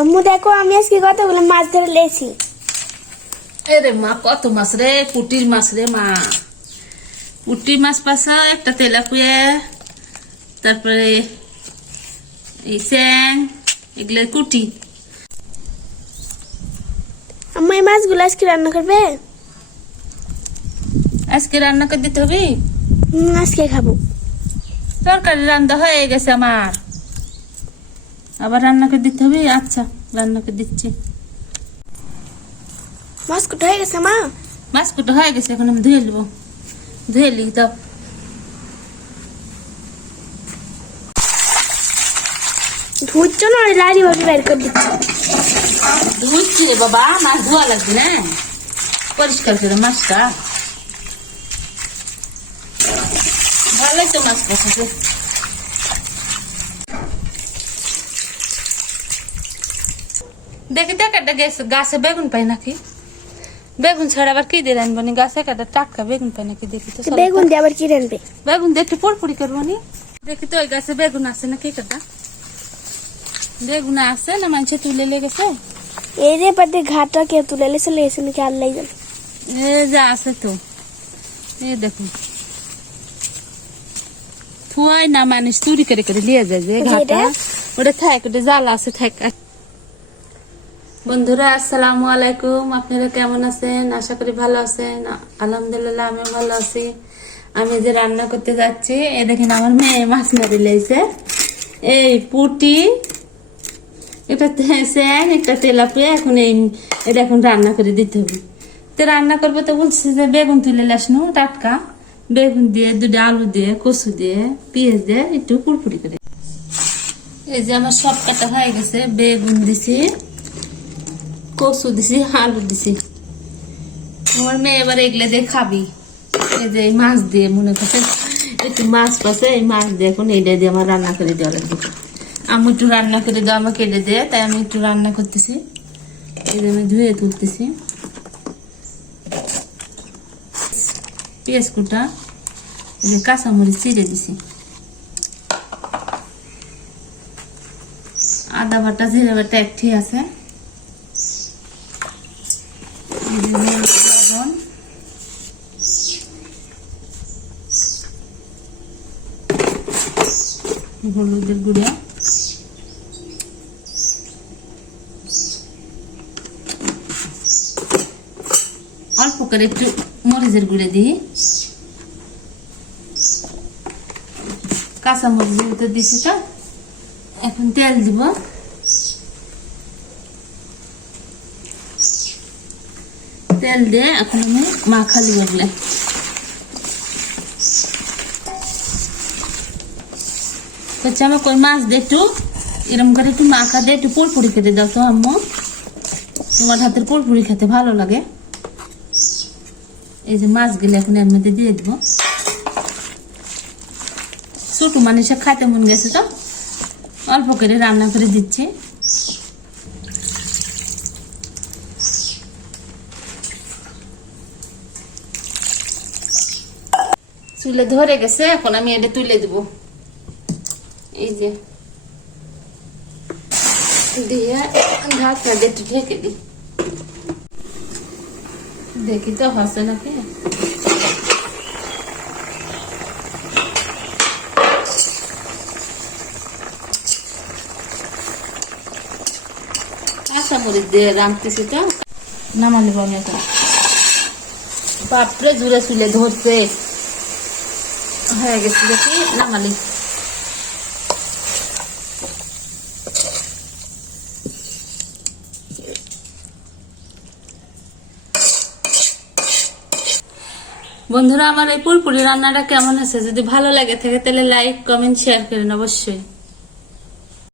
আম্মু দেখো আমি আজকে কতগুলো মাছ ধরে লেছি। এরে মা কত মাছ রে, পুটির মাছ রে মা। পুটি মাছ পাশা একটা তেলাপিয়া, তারপরে এই চ্যাং, এগুলো কুটি। আম্মু এই মাছগুলো আজকে রান্না করবে? আজকে রান্না করে দিতে হবে। আজকে খাবো। তরকারি রান্না হয়ে গেছে আমার, আবার রান্না করে দিতে হবে। আচ্ছা রান্না করে দিচ্ছি। মাছ কুটো হয়ে গেছে মা? মাছ কুটো হয়ে গেছে, এখন আমি ধুয়ে নেবো। ধুয়ে লি দাও। ধুচ্ছ না লাড়ি ভাবি বের করে দিচ্ছি। ধুচ্ছি রে বাবা, মাছ ধোয়া লাগবে না, পরিষ্কার করে মাছটা। ভালোই তো মাছ পছন্দ। দেখি দেখ একটা গাছে বেগুন পাই নাকি। বেগুন ছাড়া আবার কি দিয়ে রানবো নি, গাছে একটা টাটকা বেগুন পাই নাকি দেখি তো। বেগুন দিয়ে আবার কি রানবে? বেগুন দিয়ে একটু পড়পড়ি করবো নি। দেখি তো ওই গাছে বেগুন আছে নাকি। কাটা বেগুন আছে না মানুষে তুলে লেগেছে। এই রে পাতে ঘাটটা কে তুলে লেছে লেছে নাকি আল্লাহ জানে। এই যা আছে তো, এই দেখুন থুয়াই না, মানুষ চুরি করে করে লিয়ে যায় যে ঘাটা। ওটা থাক, ওটা জাল আছে থাক। বন্ধুরা আসসালামু আলাইকুম, আপনারা কেমন আছেন? আশা করি ভালো আছেন। আলহামদুলিল্লাহ আমি ভালো আছি। আমি যে রান্না করতে যাচ্ছি, এই দেখেন আমার মেয়ে মাছ মেরে লেগেছে। এই পুটি, এটা স্যাং, একটা তেলাপিয়া। এখন এটা এখন রান্না করে দিতে হবে। তো রান্না করবো তো বলছি যে বেগুন তুলে লাসনো টাটকা বেগুন দিয়ে, দুটো আলু দিয়ে, কচু দিয়ে, পেঁয়াজ দিয়ে একটু পুরপুরি করে। এই যে আমার সব কাটা হয়ে গেছে। বেগুন দিছি, কচু দিছি, আলু দিছি। আমার মেয়ে এবার এগুলো দিয়ে খাবি। এই যে মাছ দিয়ে মনে করছে একটু মাছ পাশে, এই মাছ দিয়ে এখন এইটা দিয়ে আমার রান্না করে দেওয়া লাগবে। আমি একটু রান্না করে দেওয়া আমাকে কেটে দিয়ে, তাই আমি একটু রান্না করতেছি। এই যে আমি ধুয়ে তুলতেছি। পেঁয়াজ কুটা, এই যে কাঁচামরিচ চিড়ে দিছি, আদা বাটা, জিরা বাটা একটি আছে, লবণ, হলুদের গুঁড়া, অল্প করে একটু মরিচের গুঁড়ে দিই, কাঁচা মরিচ তো দিছি। তো এখন তেল দিব। তেল দিয়ে এখন আমি মাখালি লাগলে হচ্ছে আমার কই মাছ দিয়ে একটু এরকম করে একটু মাখা দিয়ে একটু পুরপুরি খেতে দাও তো আম্মু। তোমার হাতের পুরপুরি খেতে ভালো লাগে। এই যে মাছগুলো এখন এর মধ্যে দিয়ে দিব। ছোট মানুষের খাইতে মন গেছে তো অল্প করে রান্না করে দিচ্ছি। চুলে ধরে গেছে, এখন আমি এটা তুলে দিব। এই যে দিয়ে ঢাকনা দিয়ে একটু ঢেকে দিই। দেখি তো হচ্ছে নাকি। কাঁচামরিচ দিয়ে রাঁধতেছি তো নামালি বমি এখন। বাপরে জুড়ে চুলে ধরছে, হয়ে গেছে দেখি নামালি। বন্ধুরা আমার এই পুরপুরি রান্নাটা কেমন আছে? যদি ভালো লাগে থাকে তাহলে লাইক কমেন্ট শেয়ার করেন অবশ্যই।